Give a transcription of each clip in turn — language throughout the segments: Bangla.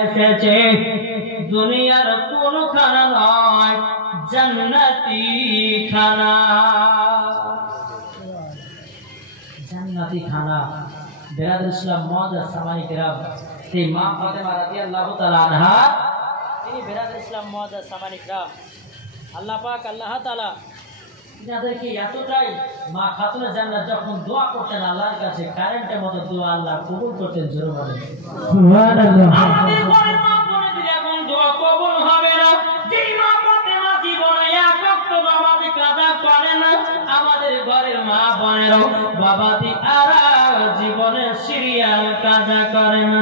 এসেছে দুনিয়ার কোন খানা নয়, জান্নাতি খানা, জান্নাতি খানা। বেরাদুল ইসলাম মুআজ্জাজ সামানী কিরাম, এই মা ফাতেমা রাদিয়াল্লাহু তাআলা আনহা, তিনি বেরাদুল ইসলাম মুআজ্জাজ সামানী কিরাম, আল্লাহ পাক আল্লাহ তাআলা যাদেরকে এতটাই মা খাতুনে জান্নাত যখন দোয়া করতেন আল্লাহর কাছে, কারেন্টের মতো দোয়া আল্লাহ কবুল করতেন। জোরে বলেন সুবহানাল্লাহ। আমাদের ঘরের মা বোনেদের এখন দোয়া কবুল হবে না, যেই মা ফাতেমা জীবনে এক ওয়াক্ত নামাজ কাজা করে না, আমাদের ঘরের মা বোনেরাও বাবাতি আর জীবনে সিরিয়াল কাজা করে না।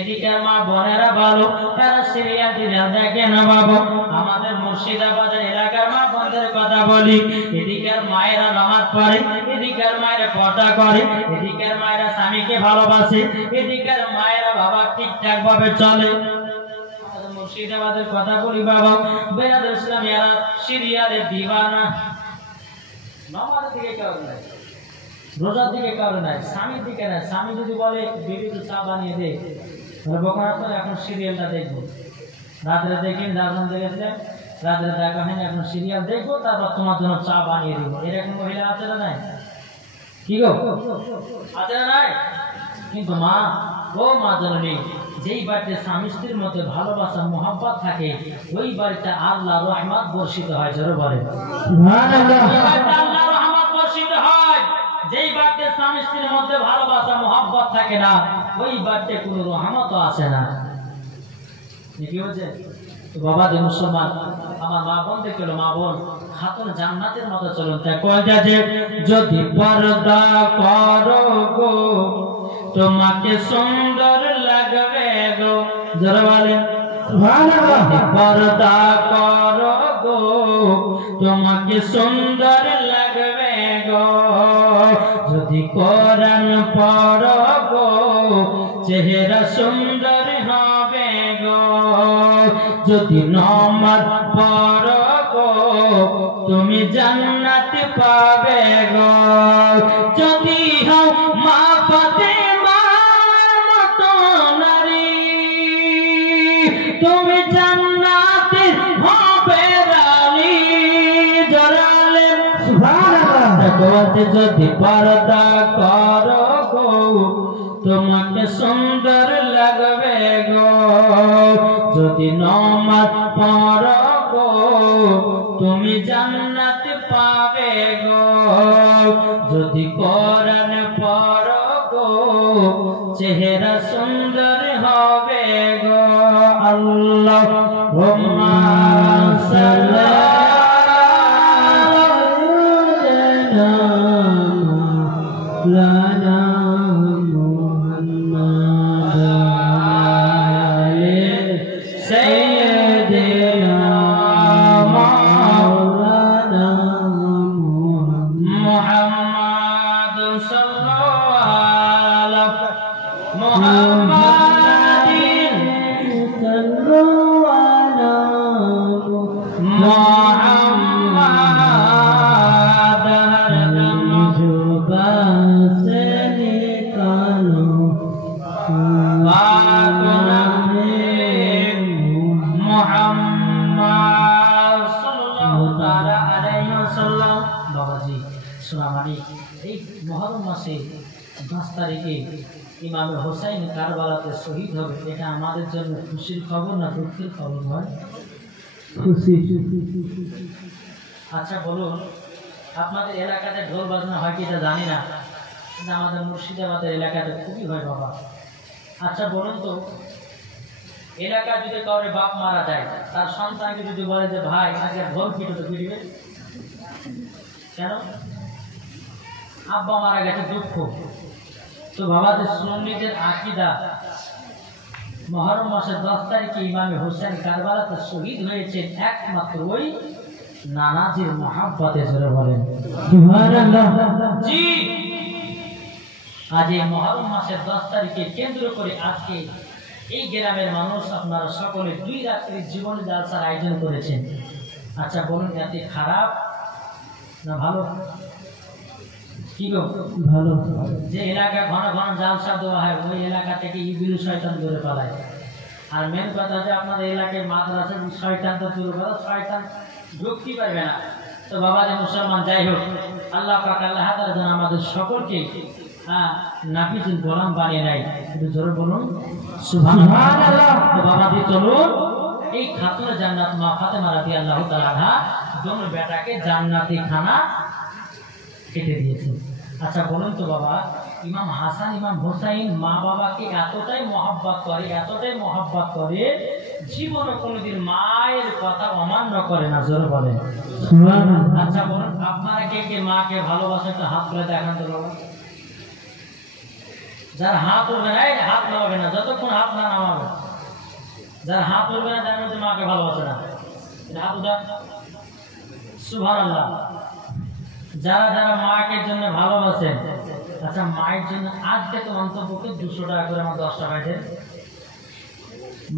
এদিকে মা বোনেরা ভালো, তারা সিরিয়াল দেখে না বাবু। আমাদের মুর্শিদাবাদের এলাকার মা বোনদের কথা বলি, এদিকের মায়েরা নামাজ পড়ে, এদিকের মায়েরা পর্দা করে, এদিকের মায়েরা স্বামীকে ভালোবাসে, এদিকের মায়েরা বাবা ঠিকঠাক ভাবে চলে। মুর্শিদাবাদের কথা বলি বাবা, বেরাদুল ইসলাম এরা সিরিয়ালের দিওয়ানা। নামাজের দিকে কেউ নাই, রোজার দিকে কারো নাই, স্বামীর দিকে নাই। স্বামী যদি বলে বিবি তো চা বানিয়ে দে, এখন সিরিয়ালটা দেখবো, রাত্রে দেখিনি, রাজন দেখেছে, রাত্রে দেখা হয়নি, এখন সিরিয়াল দেখবো, তারপর তোমার জন্য চা বানিয়ে দিব। এরকম মহিলা আছে না নাই? কি গো আছে না নাই? কিন্তু মা, ও মা জননী, যেই বাড়িতে স্বামী স্ত্রীর মধ্যে ভালোবাসা মোহাব্বত থাকে, ওই বাড়িতে আল্লাহ রহমত বর্ষিত হয়। জোরে বলে আল্লাহ রহমত বর্ষিত হয়। যেই বাড়িতে স্বামী স্ত্রীর মধ্যে ভালোবাসা মোহাব্বত থাকে না, ওই বাড়িতে কোনো রহমত আসে না। কি হচ্ছে বাবা যে মুসলমান, আমার মা বোন দেখে, মা বোন খাতুন জান্নাতের মতো চলুন। তাই কয় যে যদি পর্দা করো গো তোমাকে সুন্দর লাগবে গো। যারা বলে পর্দা করো গো তোমাকে সুন্দর লাগবে গো, যদি কোরআন পড়ো গো চেহারা সুন্দর হবে গো, যদি নামাজ পড়ো গো তুমি জান্নাত পাবে গো, যদি হও মা ফাতেমার মতো নারী তুমি জান্নাতে হবে রানী। জড়ালে সুবহানাল্লাহ। যদি পর্দা করো গো তোমাকে সুন্দর লাগবে গো, যদি নামাজ পড়ো গো তুমি জান্নাত পাবে গো, যদি কোরআন পড়ো গো চেহারা সুন্দর হবে গো। আল্লাহুম্মা সাল্লি লানা ইমাম হোসেন কারবালাতে শহীদ হবে, এটা আমাদের জন্য খুশির খবর না দুঃখের খবর? হয় খুশি। আচ্ছা বলুন, আপনাদের এলাকাতে ঢোল বাজনা হয় কি এটা জানি না, কিন্তু আমাদের মুর্শিদাবাদের এলাকাতে খুবই হয় বাবা। আচ্ছা বলুন তো, এলাকা যদি কাউরে বাপ মারা যায়, তার সন্তানকে যদি বলে যে ভাই আগে ঢোল পিটো, তো পিটবে কেন? আব্বা মারা গেছে, দুঃখ। তো বাবাদের সুন্নিদের আকীদা, মুহররম মাসের 10 তারিখে ইমাম হোসেন কারবালাতে শহীদ হয়েছে একমাত্র ওই নানাজির মহব্বতে। জোরে বলেন সুবহানাল্লাহ। জি, আজ এই মুহররম মাসের 10 তারিখে কেন্দ্র করে আজকে এই গ্রামের মানুষ আপনারা সকলে 2 রাত্রির জীবন জালসার আয়োজন করেছেন। আচ্ছা বলুন, এত খারাপ না ভালো? কি গো ভালো যে এলাকা ঘন ঘন জালসা দেওয়া হয় ওই এলাকা থেকে ইবিল শয়তান দূরে পালায়। আর মেন কথা যে আপনাদের এলাকায় মাদ্রাসা শয়তান তো দূরে পালায়, শয়তান ঢুকতে পারবে না। তো বাবা যে মুসলমান যাই হোক, আল্লাহ পাক আল্লাহ তাআলা যেন আমাদের সকলকে নাবিজুল গোলাম বানিয়ে নেয়। একটু জোরে বলুন সুবহানাল্লাহ। তো বাবা দিয়ে চলুন, এই খাতুনে জান্নাত মা ফাতেমা রাদিয়াল্লাহু তাআলা আনহা দোনো বেটাকে জান্নাতি খানা খেতে দিয়েছেন। আচ্ছা বলুন তো বাবা, ইমাম হাসান ইমাম হুসাইন মা বাবাকে এতটাই মহব্বত করে জীবনে কোনোদিন মায়ের কথা অমান্য করে না, জোরে বলেন। আচ্ছা বলুন আপনারা কে কে মাকে ভালোবাসে, একটু হাত তুলে দেখান তো বাবা। যার হাত উঠবে না হাত নামাবে না, যতক্ষণ হাত না নামাবে। যার হাত উঠবে না জানেন যে মাকে ভালোবাসে না, হাত উঠা। সুবহানাল্লাহ। যারা যারা মাকে জন্য ভালোবাসেন, আচ্ছা মায়ের জন্য আজকে তো অন্তপক্ষে 200 টাকা করে আমার 10টা ভাই দেন।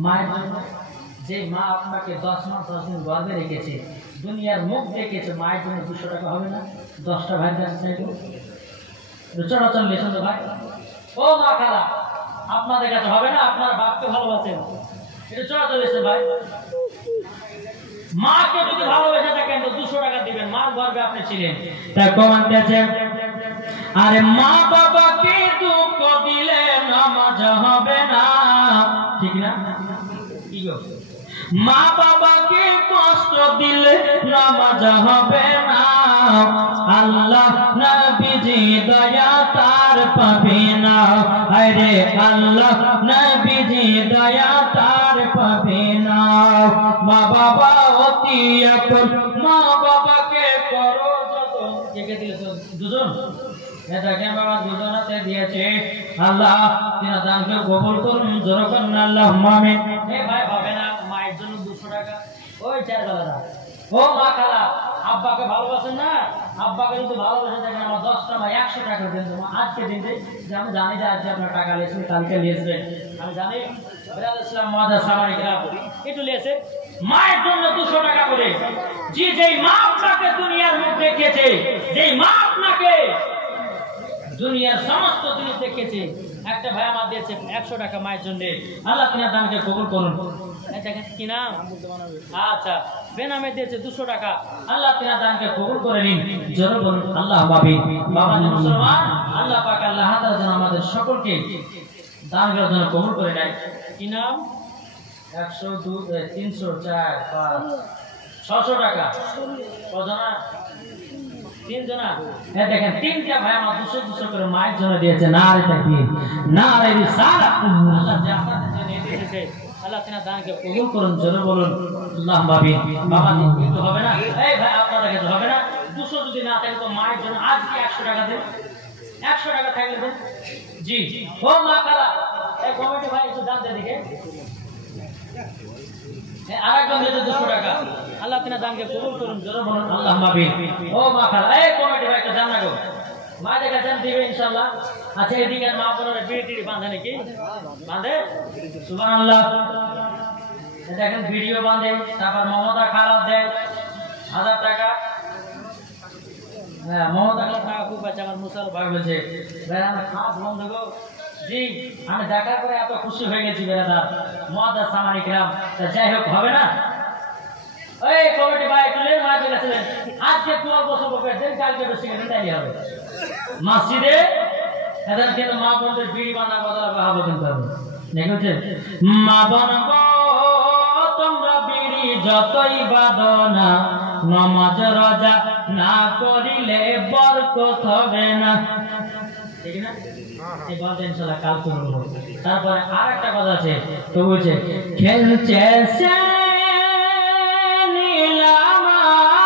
মায়ের জন্য যে মা আপনাকে 10 মাস 10 দিন গর্ভে রেখেছে, দুনিয়ার মুখ দেখেছে, মায়ের জন্য 200 টাকা হবে না? 10টা ভাই দেন চলাচল লেখুন তো ভাই। ও মা খালা আপনাদের কাছে হবে না? আপনার বাপকে ভালোবাসেন, এটা চলাচল লেখুন ভাই। মাকে যদি ভালোবেসে থাকেন তো 200 টাকা দিবেন, মার গর্ভে আপনি ছিলেন। তাই কমান দিয়েছে, আরে মা বাবাকে দুঃখ দিলে নামাজ হবে না, ঠিক না? কি গো মা বাবাকে কষ্ট দিলে নামাজ হবে না, আল্লাহ নবীজি দয়া তার পাবে না। আরে আল্লাহ নবীজি দয়া তার পাবে না। মা বাবা অতি আপন, মা বাবাকে করো যতন। কে দিয়েছে? দুজন। এটাকে বাবা দুজনাতে দিয়েছে। আল্লাহ তিনা দানকে কবুল করুন, জোরে করুন আল্লাহুম্মা আমিন। এ ভাই হবে না মায়ের জন্য 200 টাকা? ওই চার বেলা। ও মা খালা আব্বাকে ভালোবাসেন না? আব্বাকে যদি ভালোবাসে থাকেন আমার 10টা ভাই 100 টাকা দেন। আজকে দিন যে আমি জানি যে আজকে আপনার টাকা লিয়েছেন, কালকে লিয়েছেন, আমি জানি। ইসলাম মাদার সামারি গ্রাম একটু লিয়েছে মায়ের জন্য 200 টাকা করে। জি যেই মা আপনাকে দুনিয়ার মুখ দেখিয়েছে, যেই মা আপনাকে দুনিয়ার সমস্ত জিনিস দেখিয়েছে, একটা ভাই আমার দিয়েছে 100 টাকা মায়ের জন্য। আল্লাহ তিনার দানকে কবুল করুন। কি নাম? আচ্ছা বেনামে দিয়েছে 200 টাকা। আল্লাহ তিনার দানকে কবুল করে নিন, জোরে বলুন আল্লাহ পাবে। বাবা মুসলমান, আল্লাহ পাক আল্লাহ তাআলা যেন আমাদের সকলকে দানগুলোর জন্য কবুল করে নেয়। কি নাম? 100 2 300 4 5 600 টাকা। কজনা? 3 জনা। এই দেখেন 3টা ভাই আমার 200 করে মায়ের জন্য দিয়েছে। নারে তাকবীর, নারে রিসালাত। আল্লাহ জান্নাতের জন্য দিয়েছে। আল্লাহ তিনার দানকে কবুল করুন, জোরে বলুন আল্লাহুম্মা আমিন। বাবা কিন্তু হবে না। এই ভাই আপনাদের কাছে হবে না? 200 যদি না থাকে তো মায়ের জন্য আজকে 100 টাকা দেন। 100 টাকা থাকলে দেন। জি ও মা খালা এই কমিটি ভাই একটু দান দেন দেখে। আরেকজন দিয়েছে 200 টাকা। আল্লাহ তিনার দানকে কবুল করুন, জোরে বলুন আল্লাহুম্মা আমিন। ও মা খালা এই কমিটি ভাই একটু দান না গো। মা দেখা যান দিবে ইনশাআল্লাহ। আচ্ছা এদিকে মা বোনেরা বিড়ি বাঁধে নাকি? বাঁধে? সুবহানাল্লাহ। দেখেন ভিডিও বাঁধে। তারপর মমতা খারাপ দেয় 1000 টাকা। হ্যাঁ মমতা খারাপ টাকা খুব আছে। আমার মুসার ভাই বলছে ভাই আমার খাওয়া বন্ধ গো। জি আমি দেখার পরে এত খুশি হয়ে গেছি বেরাদার মহাদার সামানি গ্রাম। যাই হোক হবে না? এই কমিটি ভাই একটু লেন মাঝে গেছিলেন। আজকে 12 বছর বয়স দেন, কালকে বেশি গেলেন তাই হবে মসজিদে। এদের কিন্তু মা বোনদের বিড়ি বাঁধা বদলাবে হবে কিন্তু দেখেছেন। মা বোন তোমরা বিড়ি যতই বাঁধো না, নামাজ রোজা না করিলে বরকত হবে না, ঠিক না? এই কথা ইনশাআল্লাহ কাল করব। তারপরে আরেকটা কথা আছে, তো বলছে খেলছে সে নীলামার,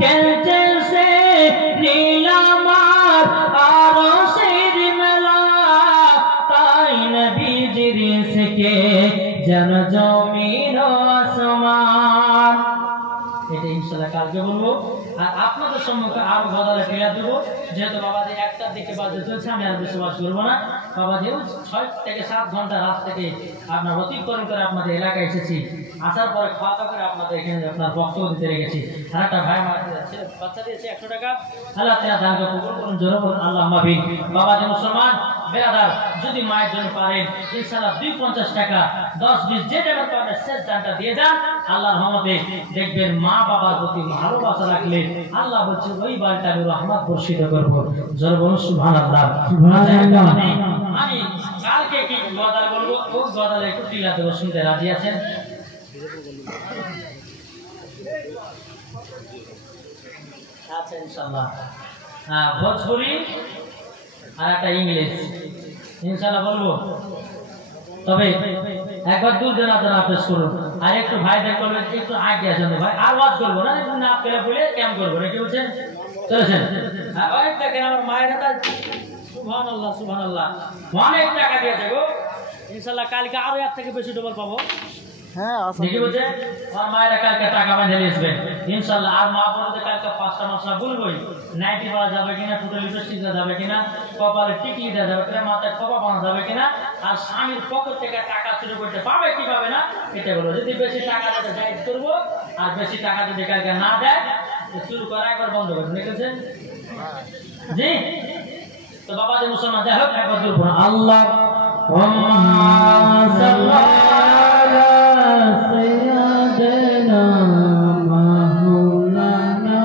খেলছে সে নীলামার আরশের মেলা, তাই নবীজির থেকে যেন জমিন আসমান। এটা ইনশাআল্লাহ কালকে বলবো। আর আপনাদের সম্মুখে আরো গদালে ফেলে দেবো, যেহেতু বাবাজি 1টার দিকে বাজে চলছে, আমি আর বেশি বাস করবো না। বাবাজি 6 থেকে 7 ঘন্টা রাত থেকে আপনার অতিক্রম করে আপনাদের এলাকায় এসেছি। আসার পরে খাওয়া দাওয়া করে আপনাদের এখানে আপনার বক্তব্য দিতে রেখেছি। আর একটা ভাই আমার বাচ্চা দিয়েছে 100 টাকা আল্লাহ তাআলা দানকে কবুল করুন জোরে বলুন আল্লাহুম্মা আমিন বাবা যে মুসলমান বেরাদার যদি মায়ের জন্য পারেন ইনশাআল্লাহ 250 টাকা 10-20 যে টাকা পাবেন শেষ দানটা দিয়ে যান আল্লাহর রহমতে দেখবেন মা বাবার প্রতি ভালোবাসা রাখলে আল্লাহ বলছে ওই বাড়িতে আমি রহমত বর্ষিত করব জোরে বলুন সুবহানাল্লাহ সুবহানাল্লাহ আমি কালকে কি গজাল বলবো ওই গজালে একটু টিলা দেব শুনতে রাজি আছেন আচ্ছা ইনশাআল্লাহ ভোজপুরি আর একটা ইংলিশ ইনশাআল্লাহ বলবো তবে একবার দুজন আপনারা পেশ করুন আর একটু ভাইদের করবেন একটু আগে আসেন ভাই আর ওয়াজ করবো না একটু না পেলে বলে ক্যাম্প করবো নাকি বলছেন চলেছেন ওই দেখেন আমার মায়ের হাতে সুবহানাল্লাহ সুবহানাল্লাহ অনেক টাকা দিয়েছে গো ইনশাআল্লাহ কালকে আরো এর থেকে বেশি ডবল পাবো হ্যাঁ দেখি বলছে আমার মায়েরা কালকে টাকা বেঁধে নিয়েছে ইনশাআল্লাহ আর মা বোনদের কালকে 5টা মশলা বলবোই নাইটি পরা যাবে কিনা টোটাল লিপস্টিক দেওয়া যাবে কিনা কপালে টিকলি দেওয়া যাবে কিনা মাথায় খোপা বাঁধা যাবে কিনা আর স্বামীর পকেট থেকে টাকা চুরি করতে পাবে কি পাবে না এটা বলবো যদি বেশি টাকা দিতে জায়েজ করবো আর বেশি টাকা যদি কালকে না দেয় শুরু করা একবার বন্ধ করবেন দেখেছেন জি তো বাবা যে মুসলমান যাই হোক একবার দূর করুন আল্লাহ سيدنا مولانا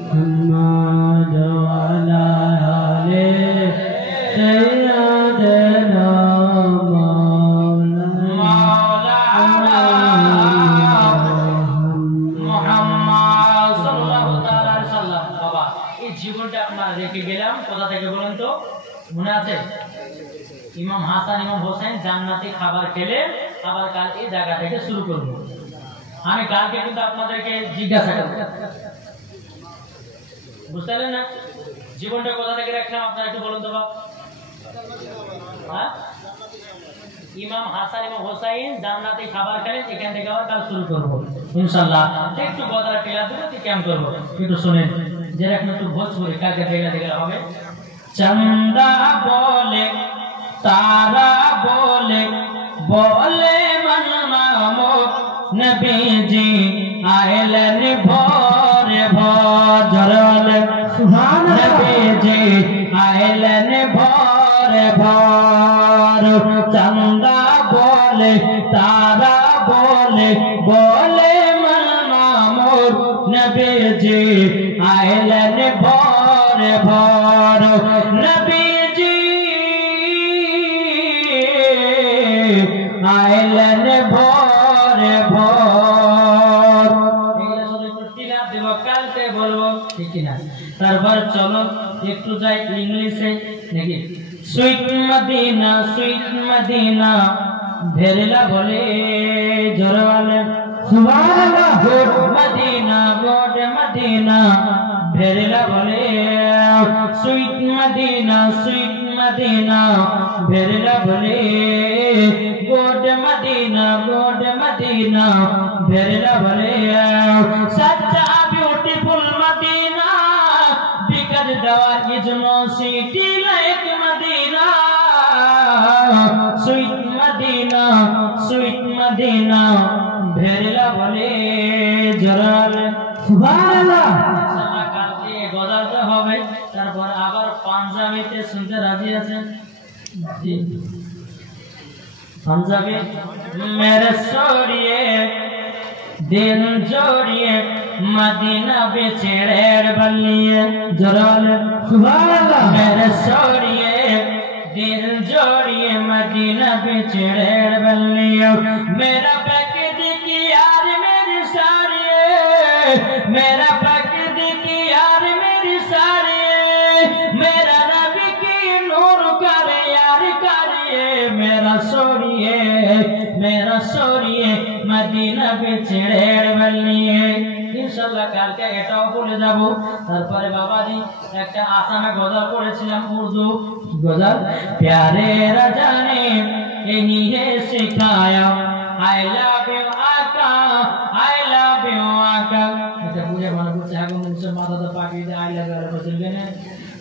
محمد وعلى آله سيدنا مولانا محمد صلى الله عليه وسلم বাবা এই জীবনটা আপনারা রেখে গেলাম কোথা থেকে বলেন তো মনে আছে ইমাম হাসান ইমাম হোসেন জান্নাতি খাবার খেলে আবার কাল এই জায়গা থেকে শুরু করব আমি কালকে কিন্তু আপনাদেরকে জিজ্ঞাসা করব বুঝতে পারলেন না জীবনটা কোথা থেকে রাখলাম আপনারা একটু বলুন তো বাবা হ্যাঁ ইমাম হাসান ইমাম হোসেন জান্নাতি খাবার খেলে এখান থেকে আবার কাল শুরু করব ইনশাআল্লাহ একটু বদলা টিলা দেব তো কেমন করব একটু শুনেন যে এখন একটু ভোজপুরি কালকে টিলা দিলে হবে চন্দা বলে तारा बोले बोले मन मामोद नबी जी आयलन भोर भोर जरल सुभान नबी जी आयलन भोर भोर चंदा बोले तारा बोले बोले मन मामोद नबी जी आयलन भोर भोर नबी আইলেন ভোরে ভোর এগুলো শুধু একটু টিলা দেব কালকে বলবো ঠিক না তারপর চলো একটু যাই ইংলিশে নাকি সুইট মদিনা ভেরলা বলে জোরে বলে সুবহানাল্লাহ গুড মদিনা ভেরলা বলে সুইট মদিনা ভেরলা বলে गोड मदीना भेरला भले सच्चा ब्यूटीफुल मदीना बिगड़ दवा is no city like Medina sweet Medina भेरला भले जराल सुबहानाल्लाह কালকে গজাতে হবে তারপর আবার পাঞ্জাবিতে শুনতে রাজি আছেন জি पंजाबी मेरे सोरिए दिन जोड़िए मदीना बेचेड़ेर बल्लिए जराल सुबहानाल्लाह मेरे सोरिए दिन जोड़िए मदीना बेचेड़ेर बल्लिए मेरा प्रकृति की यार मेरी सारिए मेरा प्रकृति की यार मेरी सारिए मेरा नबी की नूर करे यार करिए मेरा सोरिए मदीना बेचेड़ेर बल्लिए इंशाल्लाह কালকে এটাও বলে যাব তারপরে বাবাজি একটা আসামে গজল পড়েছিলাম উর্দু গজল प्यारे राजा ने यही है सिखाया आई लव यू आका এটা বুঝে মনে করছে এখন নিশ্চয় মাথা তো পাকিয়ে আই লাভ ইউ বলবেন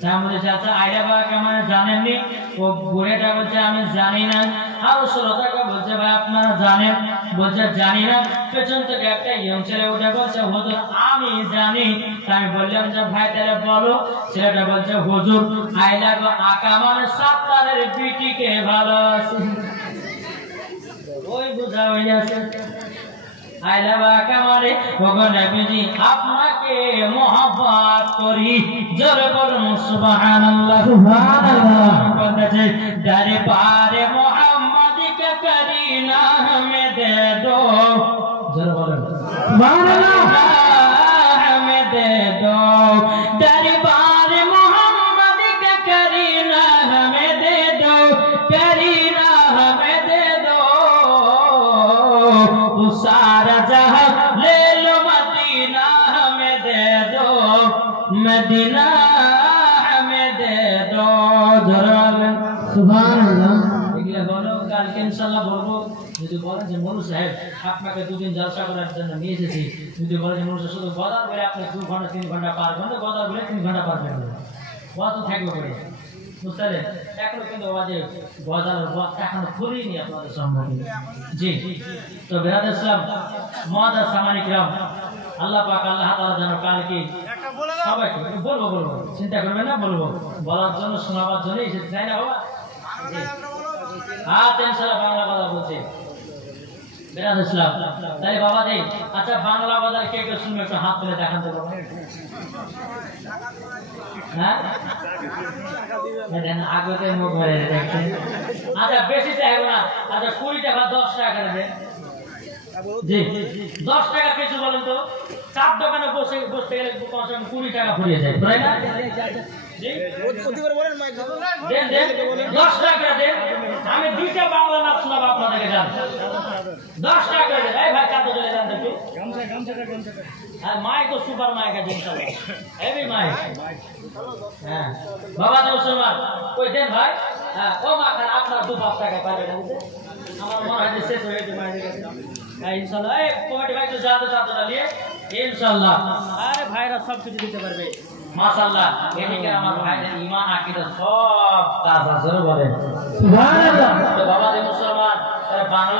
তার মধ্যে চাচা আইলা বাবাকে মানে জানেননি? ও বুড়েটা বলছে আমি জানি না। আর শ্রোতাকে বলছে ভাই আপনারা জানেন? বলছে জানি না। পেছন থেকে একটা ইয়ং ছেলে উঠে বলছে হুজুর আমি জানি। আমি বললাম যে ভাই তাহলে বলো। ছেলেটা বলছে হুজুর আইলা আকা মানে সাত্তারের বিটিকে ভালোবাসি। ওই বুঝা হয়ে আছে আইলা বাকা মানে ওগো নবীজি আপনাকে মোহাব্বত করি। জোরে বলুন সুবহানাল্লাহ সুবহানাল্লাহ। বলতেছে দরবারে মোহাম্মদ কে করিনা হমে দে দো। জোরে বলুন সুবহানাল্লাহ। হমে দে দো দরবারে মোহাম্মদ কে করিনা হমে দে দো। করিনা হমে দে দো सारा जहां ले लो मदीना हमें दे दो। मदीना हमें दे दो। सुभान अल्लाह। এগুলা বলো কালকে ইনশাআল্লাহ বলবো। যদি বলেন যে মনু সাহেব আপনাকে দুদিন জলসা করার জন্য নিয়ে এসেছি, যদি বলেন যে মনু সাহেব শুধু গদার বলে আপনি 2 ঘন্টা 3 ঘন্টা পারবেন না, গদার বলে 3 ঘন্টা পারবেন না, কত থাকবে করে বুঝলেন? এখনো কিন্তু বাজে গজালের বক্তা এখনো খুলিনি আপনাদের সম্ভব। জি তো বেরাদ ইসলাম মহাদা সামানিকরাম আল্লাহ পাক আল্লাহ তাআলা যেন কালকে সবাইকে বলবো চিন্তা করবেন না, বলবো বলার জন্য শোনাবার জন্য এসেছে তাই না বাবা? জি আচ্ছা ইনশাআল্লাহ বাংলা কথা বলছি বেরাদ ইসলাম। তাই বাবা দেই আচ্ছা বাংলা কথা কে কে শুনবে একটু হাত তুলে দেখান তো বাবা। হ্যাঁ আগতে মুখ ভরে দেখছেন। আচ্ছা বেশি চাইবো না। আচ্ছা 20 টাকা 10 টাকা করে দেন। জি 10 টাকা কিছু বলেন তো। 4 দোকানে বসতে গেলে 20 টাকা ফুরিয়ে যায় তাই না? জি দেন 10 টাকা দেন। আমি 2টা বাংলা নাচ শোনাবো আপনাদেরকে। জান 10 টাকা করে দেন। এই ভাই কাঁদো চলে যান একটু। গামছা আর মাইক তো সুপার মাইক আছে ইনশাআল্লাহ। Heavy mic. হ্যাঁ বাবা দেব সুমান কই দেন ভাই। হ্যাঁ ও মা খান আপনার 2-5 টাকা পাবে না বুঝছেন? আমার মনে হয় যে শেষ হয়ে যাবে মাইকের কাছে। হ্যাঁ ইনশাআল্লাহ। এই কমিটি ভাই তো জানতে নিয়ে ইনশাআল্লাহ। আরে ভাইরা সব কিছু দিতে পারবে মাশাআল্লাহ। এদিকে আমার ভাইদের ঈমান আকীদা সব তাজা। জোরে বলেন সুবহানাল্লাহ। তো বাবা দেব মুসলমান বাংলা